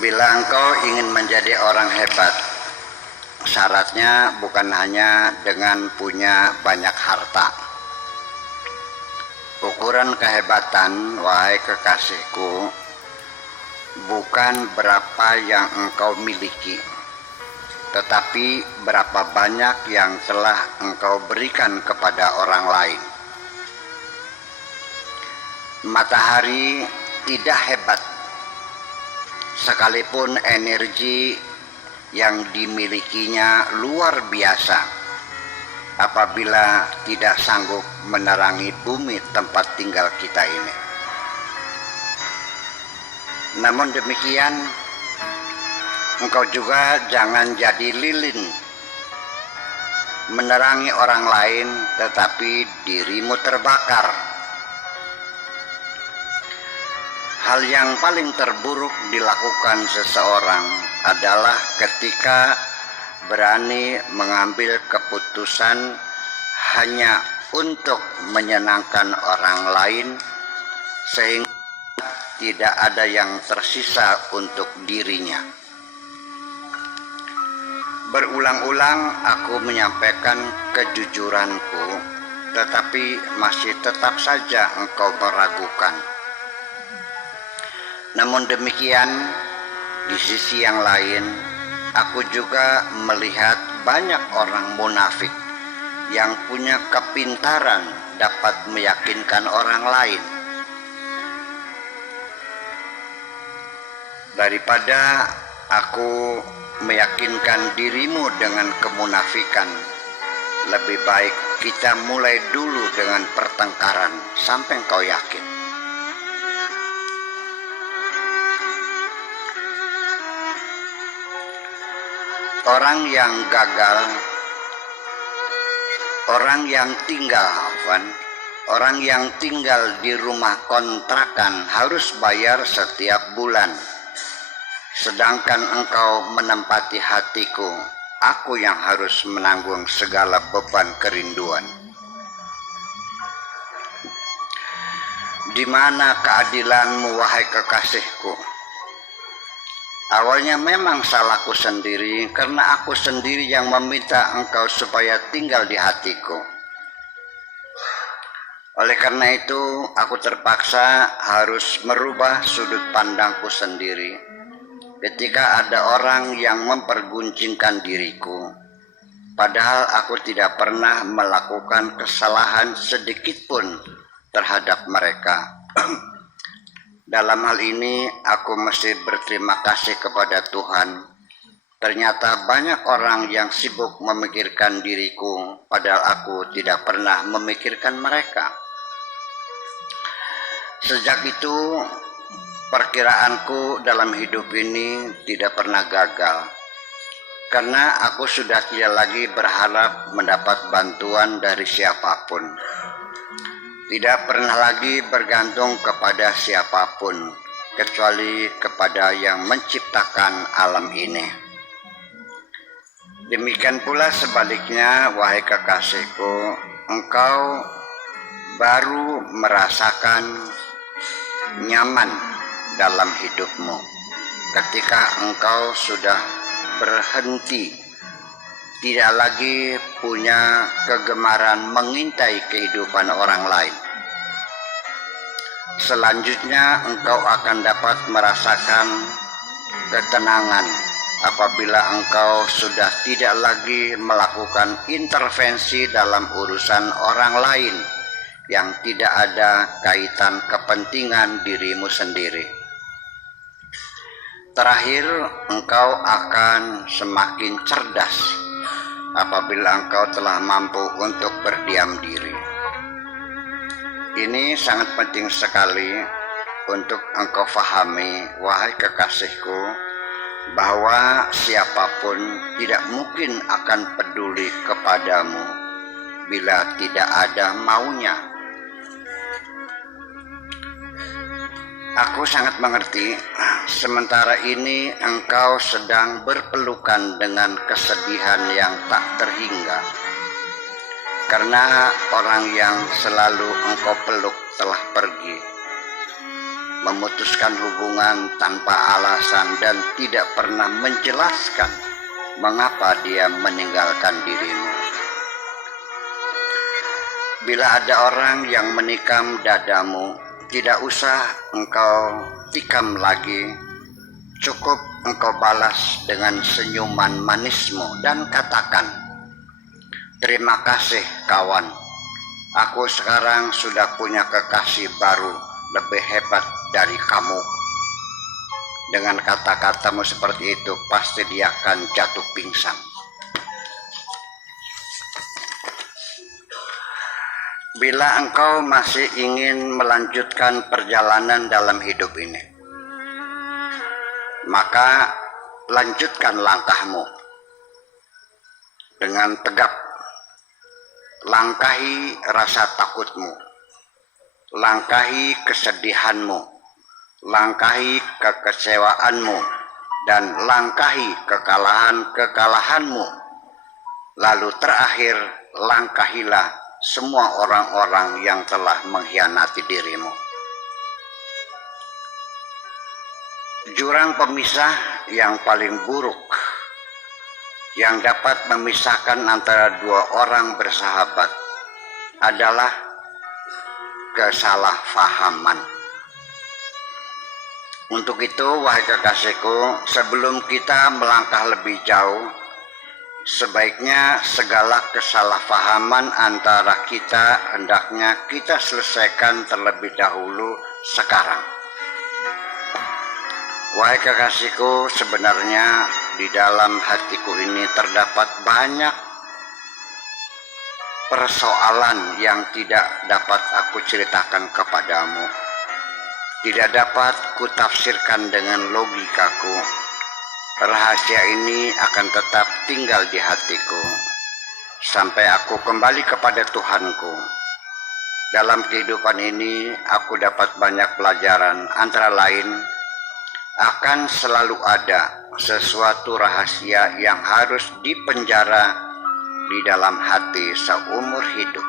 Bila engkau ingin menjadi orang hebat, syaratnya bukan hanya dengan punya banyak harta. Ukuran kehebatan, wahai kekasihku, bukan berapa yang engkau miliki, tetapi berapa banyak yang telah engkau berikan kepada orang lain. Matahari tidak hebat, sekalipun energi yang dimilikinya luar biasa, apabila tidak sanggup menerangi bumi tempat tinggal kita ini. Namun demikian, engkau juga jangan jadi lilin, menerangi orang lain tetapi dirimu terbakar. Hal yang paling terburuk dilakukan seseorang adalah ketika berani mengambil keputusan hanya untuk menyenangkan orang lain, sehingga tidak ada yang tersisa untuk dirinya. Berulang-ulang aku menyampaikan kejujuranku, tetapi masih tetap saja engkau meragukan. Namun demikian, di sisi yang lain, aku juga melihat banyak orang munafik yang punya kepintaran dapat meyakinkan orang lain. Daripada aku meyakinkan dirimu dengan kemunafikan, lebih baik kita mulai dulu dengan pertengkaran sampai engkau yakin. Orang yang gagal, orang yang tinggal di rumah kontrakan harus bayar setiap bulan. Sedangkan engkau menempati hatiku, aku yang harus menanggung segala beban kerinduan. Di mana keadilanmu, wahai kekasihku? Awalnya memang salahku sendiri, karena aku sendiri yang meminta engkau supaya tinggal di hatiku. Oleh karena itu, aku terpaksa harus merubah sudut pandangku sendiri ketika ada orang yang memperguncingkan diriku, padahal aku tidak pernah melakukan kesalahan sedikit pun terhadap mereka. Dalam hal ini aku mesti berterima kasih kepada Tuhan. Ternyata banyak orang yang sibuk memikirkan diriku, padahal aku tidak pernah memikirkan mereka. Sejak itu, perkiraanku dalam hidup ini tidak pernah gagal, karena aku sudah tidak lagi berharap mendapat bantuan dari siapapun. Tidak pernah lagi bergantung kepada siapapun, kecuali kepada yang menciptakan alam ini. Demikian pula sebaliknya, wahai kekasihku, engkau baru merasakan nyaman dalam hidupmu ketika engkau sudah berhenti, tidak lagi punya kegemaran mengintai kehidupan orang lain. Selanjutnya engkau akan dapat merasakan ketenangan apabila engkau sudah tidak lagi melakukan intervensi dalam urusan orang lain yang tidak ada kaitan kepentingan dirimu sendiri. Terakhir, engkau akan semakin cerdas apabila engkau telah mampu untuk berdiam diri. Ini sangat penting sekali untuk engkau fahami, wahai kekasihku, bahwa siapapun tidak mungkin akan peduli kepadamu bila tidak ada maunya. Aku sangat mengerti, sementara ini engkau sedang berpelukan dengan kesedihan yang tak terhingga, karena orang yang selalu engkau peluk telah pergi. memutuskan hubungan tanpa alasan dan tidak pernah menjelaskan mengapa dia meninggalkan dirimu. Bila ada orang yang menikam dadamu, tidak usah engkau tikam lagi, cukup engkau balas dengan senyuman manismu dan katakan, "Terima kasih kawan, aku sekarang sudah punya kekasih baru lebih hebat dari kamu." Dengan kata-katamu seperti itu, pasti dia akan jatuh pingsan. Bila engkau masih ingin melanjutkan perjalanan dalam hidup ini, maka lanjutkan langkahmu dengan tegap. Langkahi rasa takutmu, langkahi kesedihanmu, langkahi kekecewaanmu, dan langkahi kekalahan-kekalahanmu. Lalu terakhir, langkahilah semua orang-orang yang telah mengkhianati dirimu. Jurang pemisah yang paling buruk yang dapat memisahkan antara dua orang bersahabat adalah kesalahpahaman. Untuk itu, wahai kekasihku, sebelum kita melangkah lebih jauh, sebaiknya segala kesalahpahaman antara kita hendaknya kita selesaikan terlebih dahulu sekarang. Wahai kekasihku, sebenarnya di dalam hatiku ini terdapat banyak persoalan yang tidak dapat aku ceritakan kepadamu, tidak dapat kutafsirkan dengan logikaku. Rahasia ini akan tetap tinggal di hatiku sampai aku kembali kepada Tuhanku. Dalam kehidupan ini aku dapat banyak pelajaran, antara lain akan selalu ada sesuatu rahasia yang harus dipenjara di dalam hati seumur hidup.